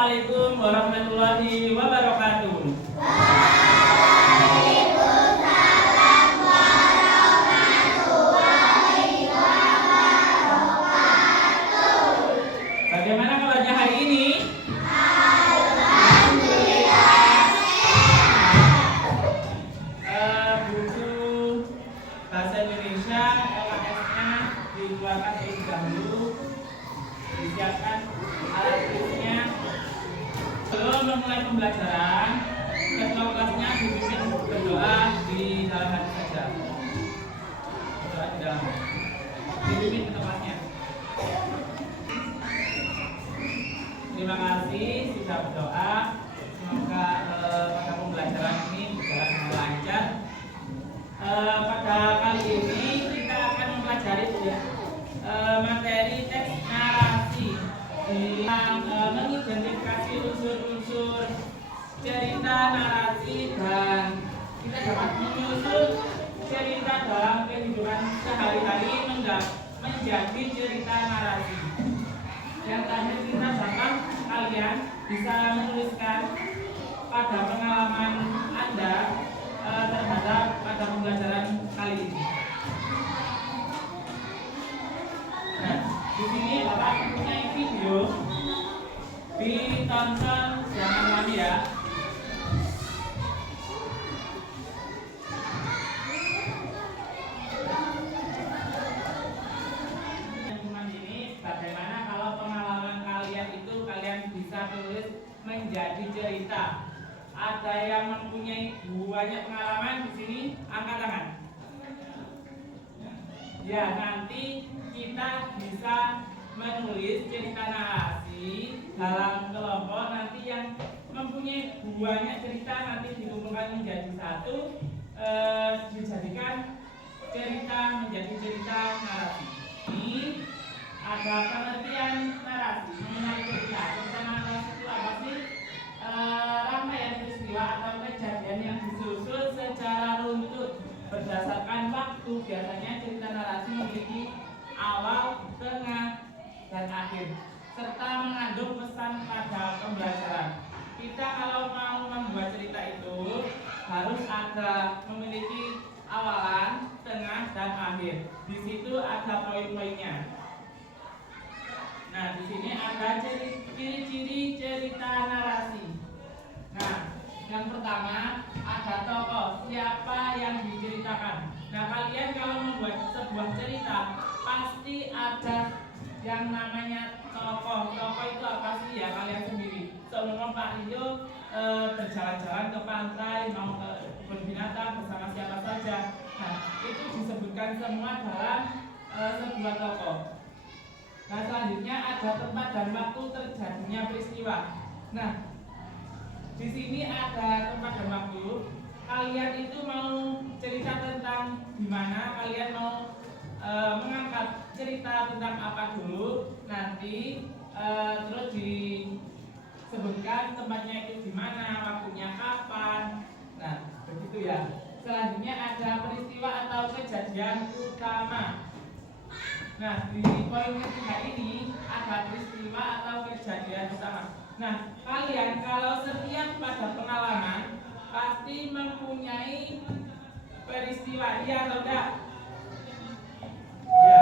Assalamualaikum warahmatullahi wabarakatuh. Waalaikumsalam warahmatullahi wabarakatuh. Bagaimana kabarnya hari ini? Buku bahasa Indonesia LKS-nya dikeluarkan terlebih dahulu, disiapkan alat tulisnya. Sebelum memulai pembelajaran, ketua kelasnya dipimpin berdoa di dalam hati saja. Berdoa di dalam hati. Dipimpin ketua kelasnya. Terima kasih sudah berdoa. Semoga pada pembelajaran ini berjalan dengan lancar. Pada kali ini kita akan mempelajari materi teks narasi yang mengidentifikasi unsur-unsur cerita narasi dan kita dapat menyusun cerita dalam kehidupan sehari-hari menjadi cerita narasi. Yang terakhir kita dapat kalian bisa menuliskan pada pengalaman Anda terhadap pada pembelajaran kali ini. Nah, di sini Bapak punya video, ditonton jangan lagi ya. Bagaimana kalau pengalaman kalian itu kalian bisa tulis menjadi cerita? Ada yang mempunyai banyak pengalaman di sini, angkat tangan. Ya, nanti kita bisa menulis cerita narasi dalam kelompok. Nanti yang mempunyai banyak cerita nanti dikumpulkan menjadi satu, dijadikan cerita menjadi cerita narasi. Ini ada pengertian narasi mengenai cerita. Cerita narasi itu apa sih? Rangkaian peristiwa atau kejadian yang disusun secara runtut berdasarkan waktu. Biasanya cerita narasi memiliki awal, tengah, dan akhir, serta mengandung pesan pada pembelajaran. Kita kalau mau membuat cerita itu harus ada memiliki awalan, tengah, dan akhir. Di situ ada poin-poinnya. Nah, di sini ada ciri-ciri cerita narasi. Nah, yang pertama ada tokoh, siapa yang diceritakan. Nah, kalian kalau membuat sebuah cerita pasti ada yang namanya tokoh. Tokoh itu apa sih ya kalian sendiri? Seumpama Pak Rio berjalan-jalan ke pantai, mau ke kebun binatang bersama siapa saja. Nah, itu disebutkan semua dalam sebuah tokoh. Nah, selanjutnya ada tempat dan waktu terjadinya peristiwa. Nah, di sini ada tempat dan waktu. Kalian itu mau cerita tentang gimana? Kalian mau mengangkat cerita tentang apa dulu? Nanti terus disebutkan tempatnya itu di mana, waktunya kapan. Nah, begitu ya. Selanjutnya ada peristiwa atau kejadian utama. Nah, di poin ketiga ini ada peristiwa atau kejadian utama. Nah, kalian kalau setiap pada pengalaman pasti mempunyai peristiwa, iya atau tidak? Ya.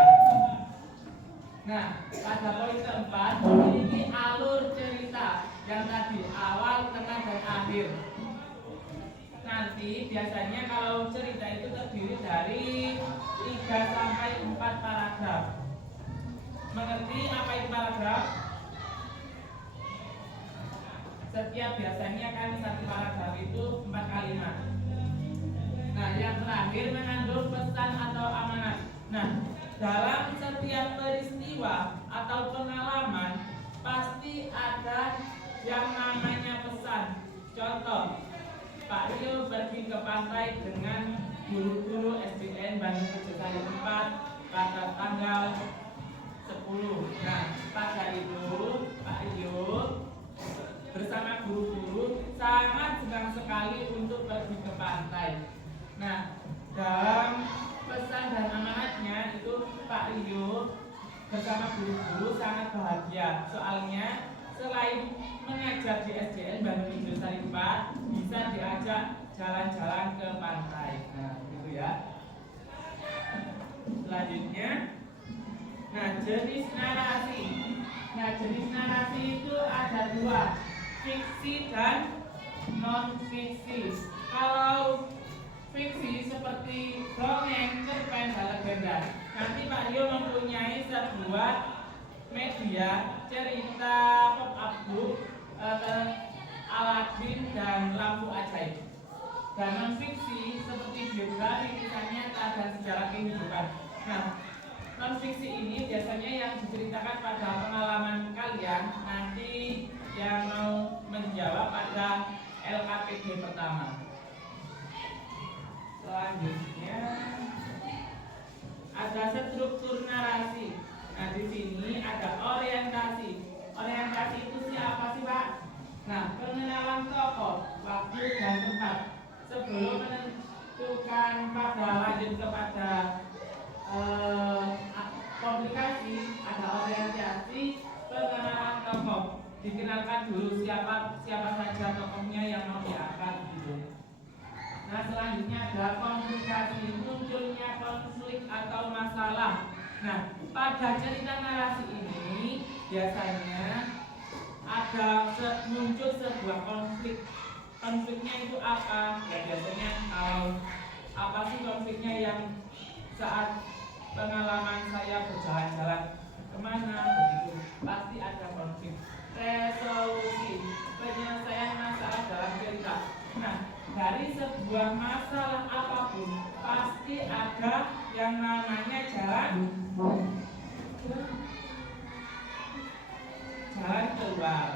Nah, pada poin keempat memiliki alur cerita yang tadi awal, tengah, dan akhir. Nanti biasanya kalau cerita itu terdiri dari 3 sampai 4 paragraf. Mengerti apa itu paragraf? Setiap biasanya kan satu paragraf itu 4 kalimat. Nah, yang terakhir mengandung pesan atau amanat. Nah, dalam setiap peristiwa atau pengalaman pasti ada yang namanya pesan. Contoh, Pak Rio pergi ke pantai dengan guru-guru SDN Bandung 7/4 pada tanggal 10. Nah, pada itu Pak Rio bersama guru-guru sangat senang sekali untuk pergi ke pantai. Nah, dalam pesan dan amanatnya itu Pak Rio bersama guru-guru sangat bahagia. Soalnya selain mengajar di SDN Bandung Indosari 4, bisa diajak jalan-jalan ke pantai. Nah, gitu ya. Selanjutnya, nah jenis narasi. Nah, jenis narasi itu ada dua, fiksi dan non fiksi. Kalau fiksi seperti dongeng, cerpen, dan legenda, nanti Pak Rio mempunyai sebuah media cerita pop-up book, Aladin dan Lampu Ajaib. Dan non fiksi seperti biografi, kisah nyata, dan sejarah kehidupan. Nah, non fiksi ini biasanya yang diceritakan pada pengalaman kalian. Nanti yang mau menjawab pada LKPD pertama. Selanjutnya ada struktur narasi. Nah, di sini ada orientasi. Orientasi itu siapa sih, Pak? Nah, pengenalan tokoh, waktu dan tempat. Sebelum menentukan pada lanjut kepada komplikasi, ada orientasi, pengenalan tokoh. Dikenalkan dulu siapa saja tokohnya yang mau diangkat gitu. Nah, selanjutnya ada komplikasi, munculnya konflik atau masalah. Nah, pada cerita narasi ini biasanya ada muncul sebuah konflik. Konfliknya itu apa? Ya biasanya apa sih konfliknya yang saat pengalaman saya berjalan-jalan kemana begitu pasti ada konflik. Resolusi, penyelesaian masalah dalam cerita. Nah, dari sebuah masalah apapun pasti ada yang namanya jalan keluar.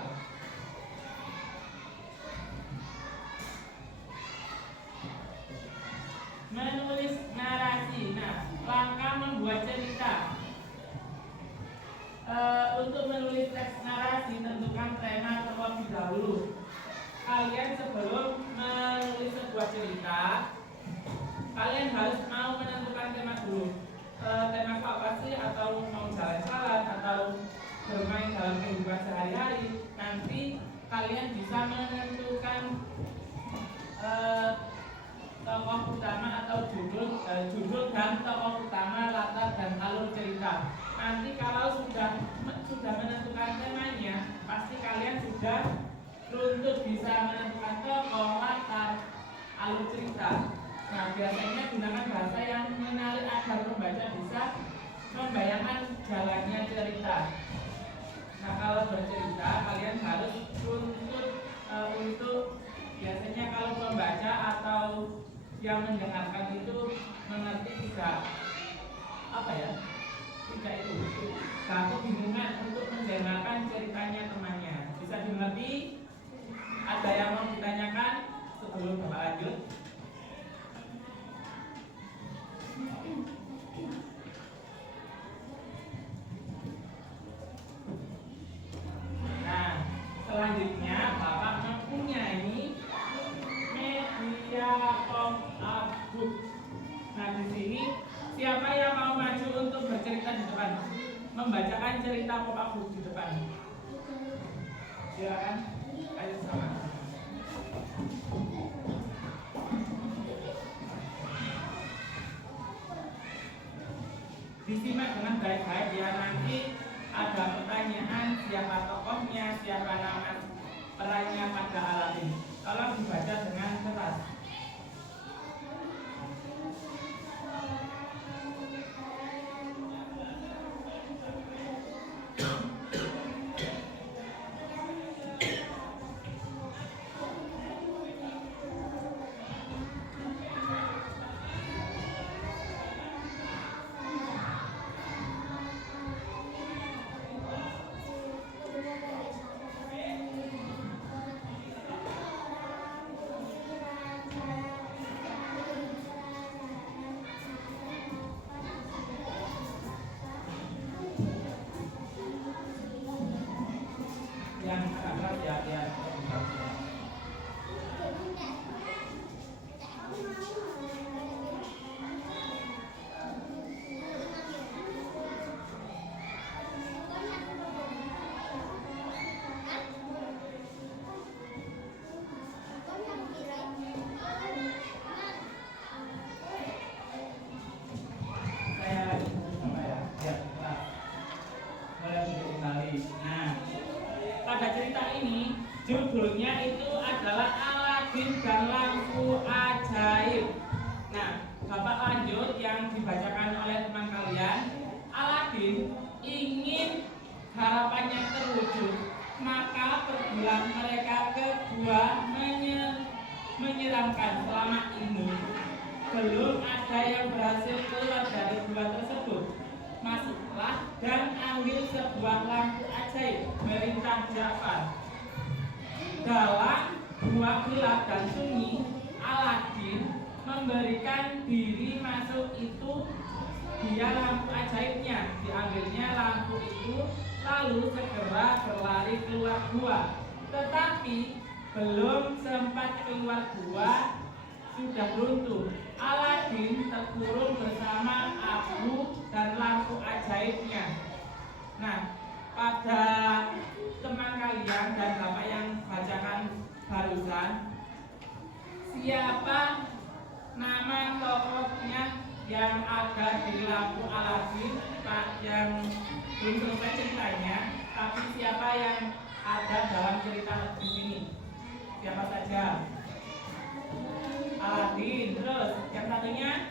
Menulis narasi. Nah, langkah membuat cerita. Untuk menulis teks narasi, tentukan tema terlebih dahulu. Kalian sebelum menulis sebuah cerita, kalian harus mau menentukan tema dulu. Tema apa sih? Atau mau jalan-jalan atau bermain dalam kehidupan sehari-hari. Nanti kalian bisa menentukan tokoh utama atau judul dan tokoh utama, latar dan alur cerita. Nanti kalau sudah menentukan temanya, pasti kalian sudah runtut bisa menentukan tokoh, latar, alur cerita. Nah, biasanya gunakan bahasa yang menarik agar pembaca bisa membayangkan jalannya cerita. Nah, kalau bercerita kalian harus runtut untuk biasanya kalau pembaca atau yang mendengarkan itu mengerti tidak kebingungan untuk mendengarkan ceritanya temannya. Bisa dimengerti? Ada yang mau ditanyakan sebelum Bapak lanjut? Nah, selanjutnya Bapak mempunyai media pop-up book. Nah, di sini siapa yang mau maju untuk bercerita di depan, membacakan cerita pop-up book di depan? Silakan, ayo sama. Disimak dengan baik-baik ya, nanti ada pertanyaan siapa tokohnya, siapa nama perannya pada Aladin. Tolong dibaca dengan keras. Nah, pada cerita ini judulnya itu adalah Aladin dan Lampu Ajaib. Nah, Bapak lanjut yang dibacakan oleh teman kalian. Aladin ingin harapannya terwujud, maka perbulan mereka kedua menyeramkan. Selama ini belum ada yang berhasil keluar dari gua tersebut. Masuklah dan ambil sebuah lampu ajaib, perintah Ja'far. Dalam gua gelap dan sunyi, Aladin memberikan diri masuk itu. Dia lampu ajaibnya, diambilnya lampu itu, lalu segera berlari keluar gua. Tetapi belum sempat keluar gua, sudah runtuh. Aladin terkurung bersama abu dan lampu ajaibnya. Nah, pada teman kalian dan bapak yang bacakan barusan, siapa nama tokohnya yang ada di lampu Aladin? Pak yang belum selesai ceritanya, tapi siapa yang ada dalam cerita di sini? Siapa saja? Aladin. Terus yang satunya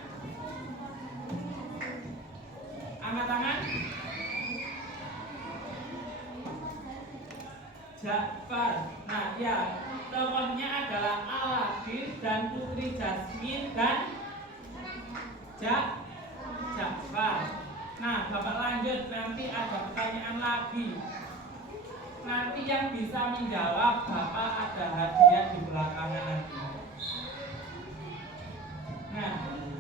angkat tangan. Ja'far. Nah, ya, tokohnya adalah Aladin dan Putri Jasmine dan Ja'far. Nah, Bapak lanjut, nanti ada pertanyaan lagi. Nanti yang bisa menjawab Bapak ada hadiah di belakangnya nanti. Nah,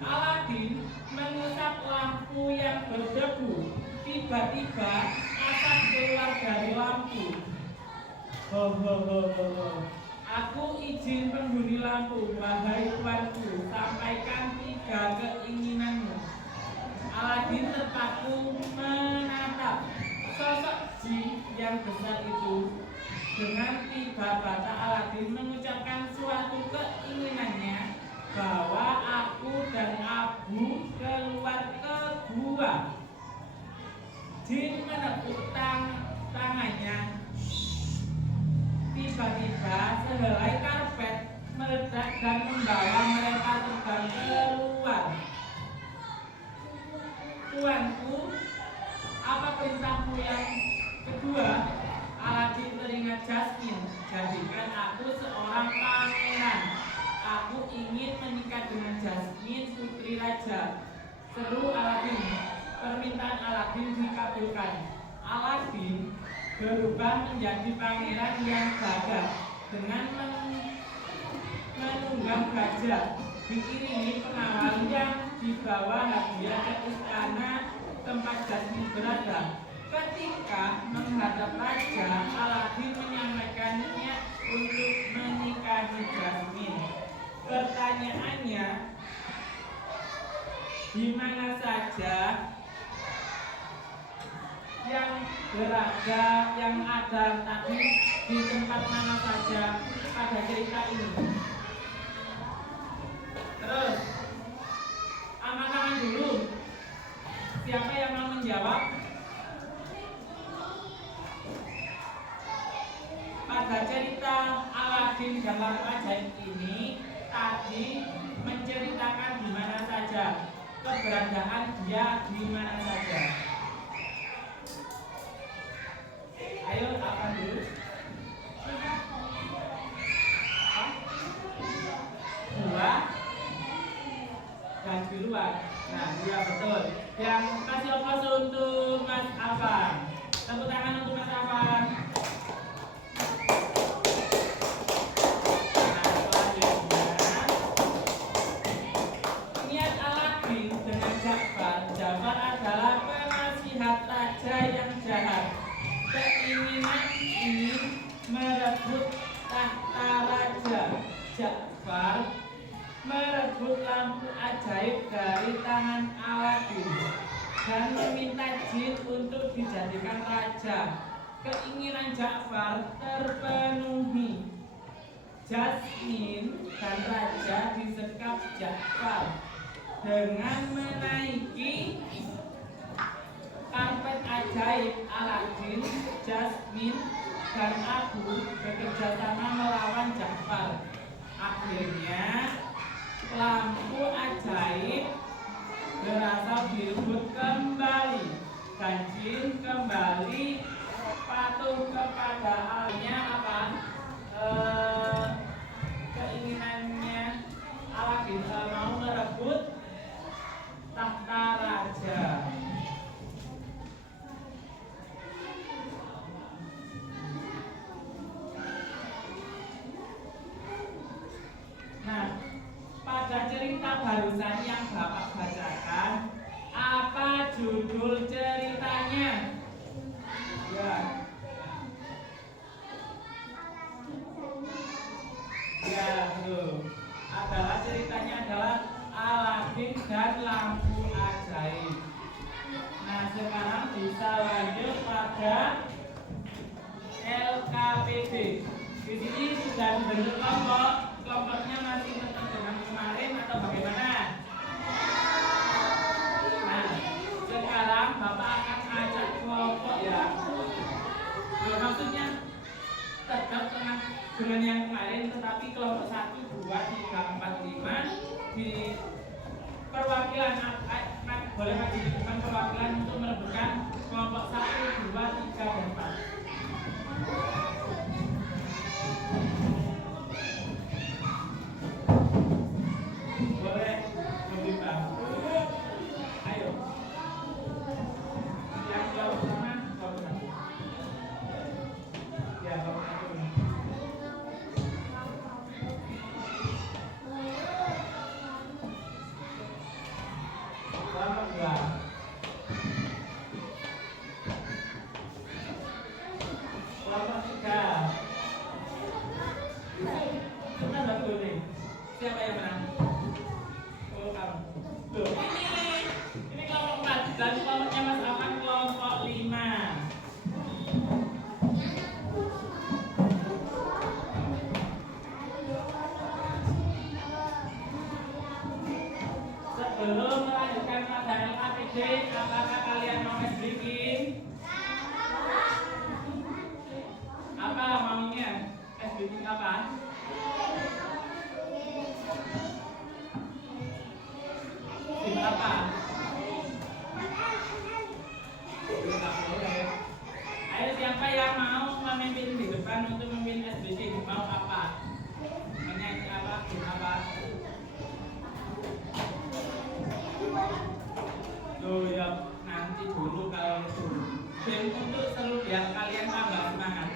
Aladin mengusap lampu yang berdebu. Tiba-tiba asap keluar dari lampu. Ho ho ho ho ho. Aku izin penghuni lampu, wahai tuanku, sampaikan 3 keinginanmu. Aladin terpaku menatap sosok jin yang besar itu. Dengan tiba-tiba Aladin mengucapkan suatu keinginannya, bahwa aku dan Abu keluar ke gua. Jin menepuk tangannya. Tiba-tiba sehelai karpet meledak dan membawa mereka terbang keluar. Tuanku, apa perintahmu yang kedua? Aladin teringat Jasmine. Jadikan aku seorang pangeran. Aku ingin menikah dengan Jasmine, putri raja. Seru Aladin. Permintaan Aladin dikabulkan. Aladin berubah menjadi pangeran yang gagah dengan menunggang gajah, diiringi pengawal yang dibawa hadiah ke istana tempat Jasmine berada. Ketika menghadap raja, Aladin menyampaikan niat untuk menikahi Jasmine. Pertanyaannya, di mana saja yang berada, yang ada tadi, di tempat mana saja pada cerita ini? Terus, angkat tangan dulu. Siapa yang mau menjawab? Pada cerita Aladin dan lampu ajaib ini tadi menceritakan di mana saja, keberadaan dia di mana saja. Ayo, apa dulu? Gua dan di luar. Nah, iya betul. Yang kasih aplaus untuk Mas Afan. Tepuk tangan untuk Mas Afan. Ja'far adalah penasihat raja yang jahat. Keinginan ini merebut tahta raja. Ja'far merebut lampu ajaib dari tangan Aladin dan meminta jin untuk dijadikan raja. Keinginan Ja'far terpenuhi. Jasmine dan raja disekap Ja'far dengan menaiki karpet ajaib Aladin. Amin dan Abu bekerja sama melawan Ja'far. Akhirnya lampu ajaib berasal direbut kembali dan jin kembali patuh kepada alnya apa? Keinginannya Aladin mau merebut tahta raja. Nah, pada cerita barusan yang Bapak bacakan, apa judul ceritanya? Ya. Ya, betul. Adalah ceritanya adalah Aladin dan lampu ajaib. Nah, sekarang bisa lanjut pada LKPD. Di sini sudah dibentuk kelompok. Kelompoknya masih tetap dengan kemarin atau bagaimana? Nah, sekarang Bapak akan ajak kelompok ya. Maksudnya tetap dengan yang kemarin, tetapi kelompok 1, 2, 3, 4, 5 di perwakilan boleh maju di depan perwakilan untuk merebutkan kelompok 1, 2, 3, dan 4. Boleh membuka. Ayo. Yang kelompok pertama, kelompok 1. Ya, kelompok 1. Kelompok 2. Kelompok 3. Kita udah dulu nih. Siapa yang menang? Oh, kamu. Tuh, ini kelompok 4 dan kelompoknya Mas Aman kelompok 5. Sebelum melanjutkan pelajaran LKPD, apakah kalian mau tes breaking? Apa maunya? Tes breaking apa? Tim apa? Tidak boleh. Ayo, siapa yang mau memimpin di depan untuk memimpin tes breaking? Mau apa? Menyanyi apa? Tim apa? Loh ya, nanti dulu kalau itu game untuk seru biar kalian tambah semangat.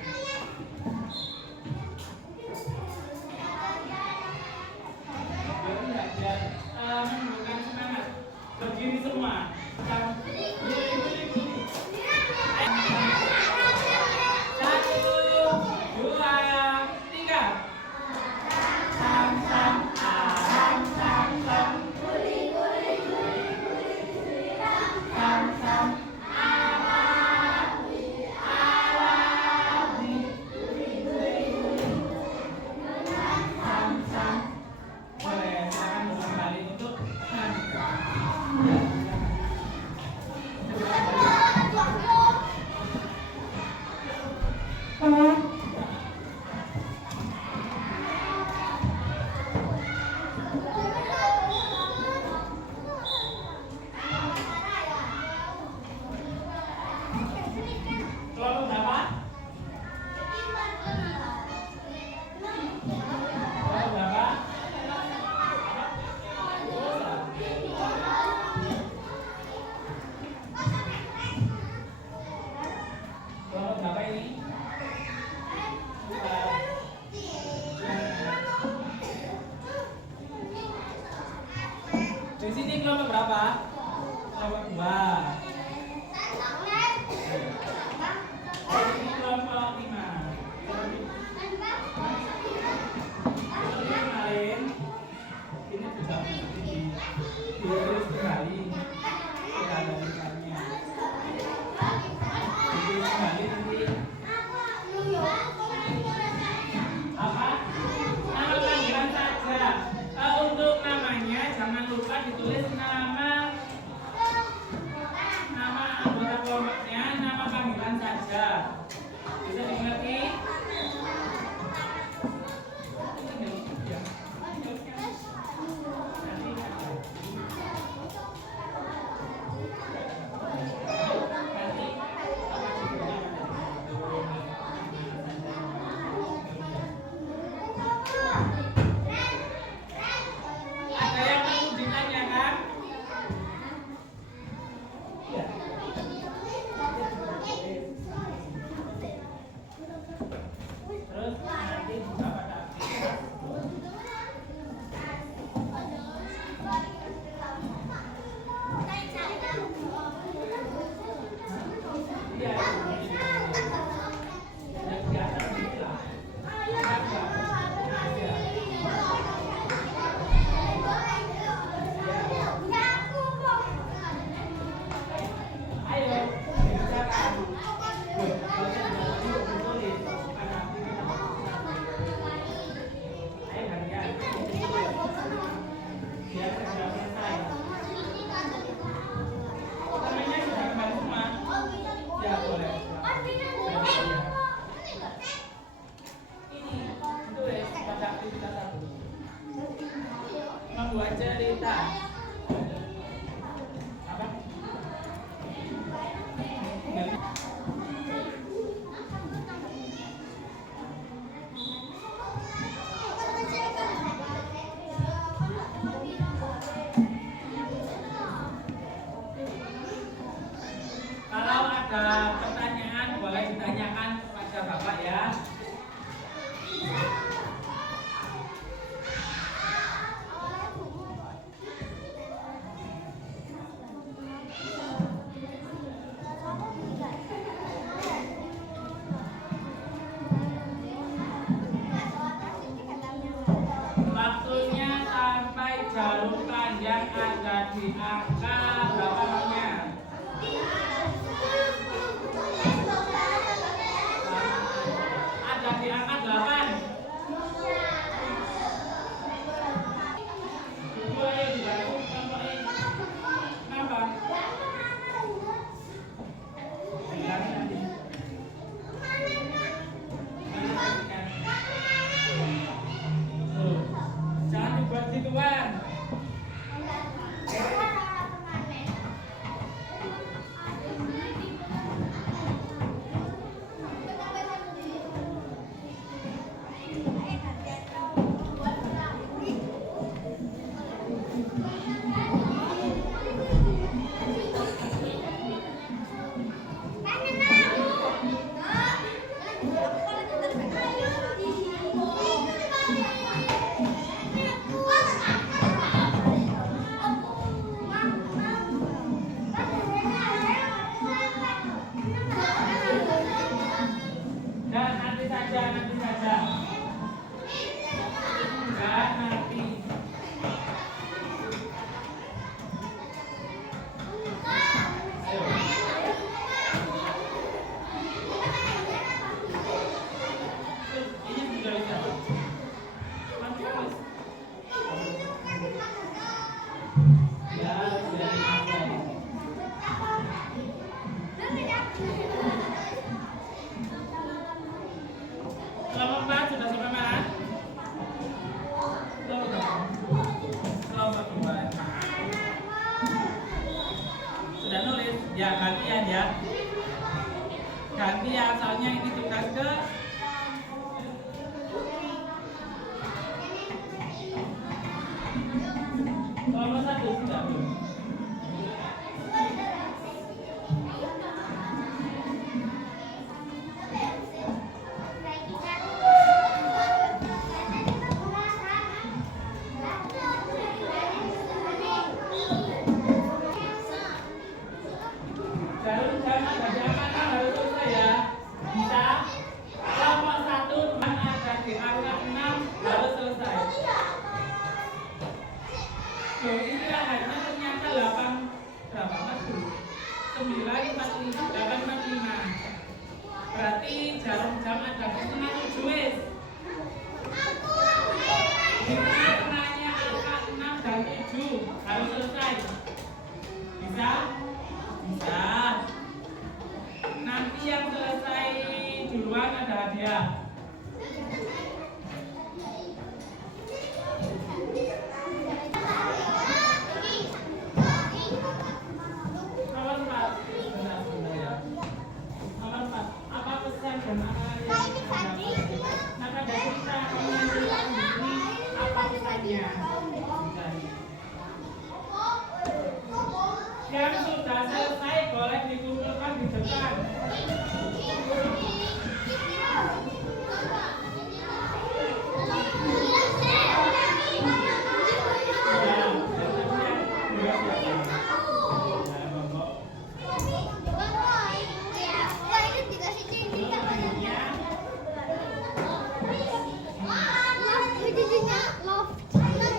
Biar menimbulkan semangat. Berdiri semua. Di sini kelompok berapa? Kelompok 2. Ini kelompok 5. Kemarin ini juga ditulis kembali. Tidak ada tulisannya. Ditulis kembali nanti. Apa? Nama panggilan saja. Untuk namanya jangan lupa ditulis nama Membuat cerita. Apa? Kalau ada pertanyaan boleh ditanyakan kepada Bapak ya. Waktunya sampai jarum panjang ada di angka berapa nomornya? Ada di angka 8. Ibu ayo dibantu kelompoknya. Kenapa? Bilangin nanti. Tuh. Jangan dibuat gituan. Dan nanti saja. Dan nanti. Ayo. Ini sudah bisa. Mas. Ya, sudah bisa. Kelompok 4 sudah sampai mana? Kelompok 2. Sudah nulis? Ya, gantian ya. Gantian, soalnya ini tugas ke kelompok 1 sudah belum? Jarum jam ada di angka 6 harus selesai ya. Bisa? Kelompok 1 ada di angka 6 harus selesai. Loh, ini akhirnya ternyata 8 berapa mas? 945. Berarti jarum jam ada di tengah 7 wis. Di tengahnya angka 6 dan 7 harus selesai. Bisa? Bisa. Nanti yang selesai duluan ada hadiah. Nomor 4. Benar ya. Nomor 4. Apa pesan dan apa yang ada cerita menceritakan ini apa pesannya? Yang sudah selesai boleh dikumpulkan di depan.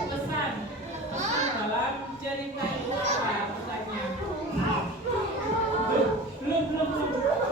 Pesan dalam cerita itu apa pesannya? Belum.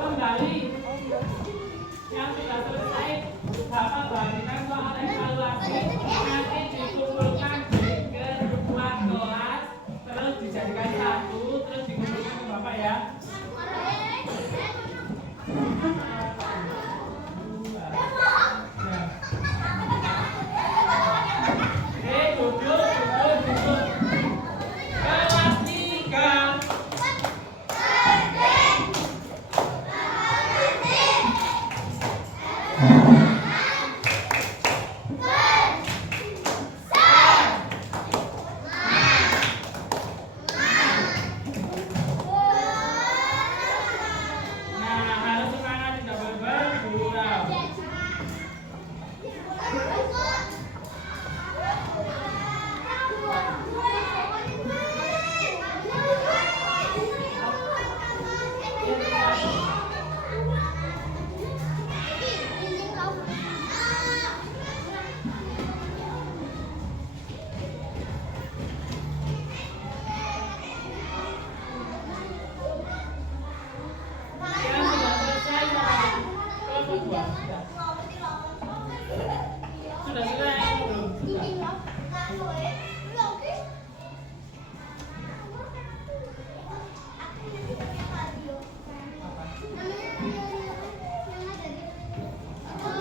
Sudah selesai belum? Sudah.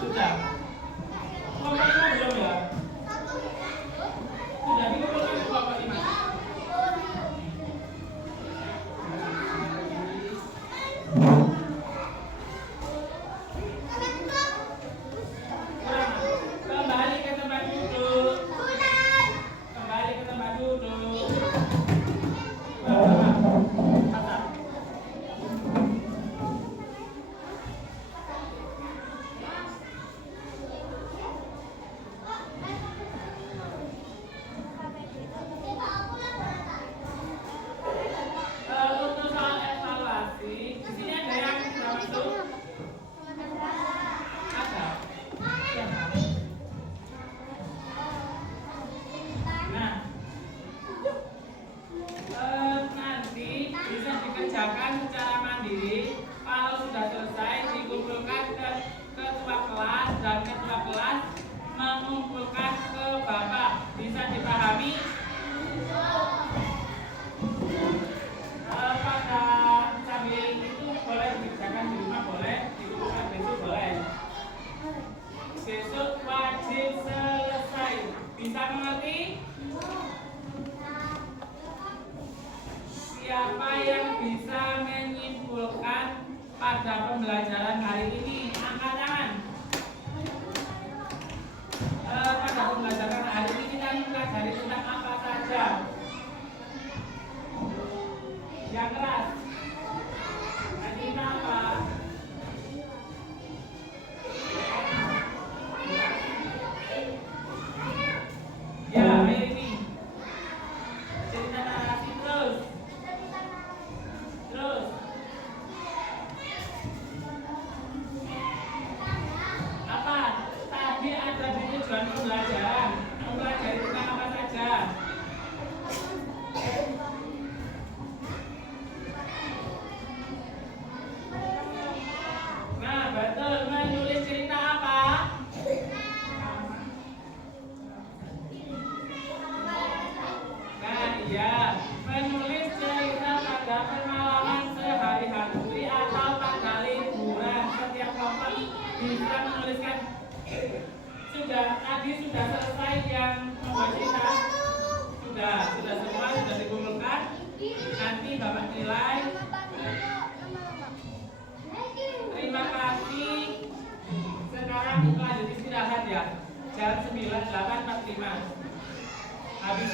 Sudah. Kelompok 5 belum ya? Sudah dikumpulkan ke kelompok 5. Kembali ke tempat duduk. Kembali ke tempat duduk. Kata. Untuk soal evaluasi, di sini ada yang sudah masuk? Ada. Nah, nanti bisa dikerjakan secara mandiri. Kalau sudah selesai, dikumpulkan ke ketua kelas dan ketua kelas mengumpulkan ke bapak. Bisa dipahami? Pada sambil itu boleh dikerjakan di rumah, boleh dikumpulkan besok, boleh. Besok wajib selesai. Bisa mengerti? Siapa yang bisa menyimpulkan pada pembelajaran hari ini? Angkat tangan. Pada pembelajaran hari ini kita mempelajari tentang apa saja? Yang keras. Tadi apa? Ya, ayo ini. Cerita narasi terus. Terus. Apa? Tadi ada di tujuan pembelajaran. Mempelajari tentang apa saja? Nah, betul. Menulis cerita apa? Nah, iya. Menulis cerita pada pengalaman sehari-hari atau pada liburan. Setiap kelompok bisa menuliskan. Tadi sudah selesai yang membuat cerita. Sudah semua sudah dikumpulkan. Nanti bapak nilai. Terima kasih. Sekarang lanjut istirahat ya. Jam 9.8.45. Habis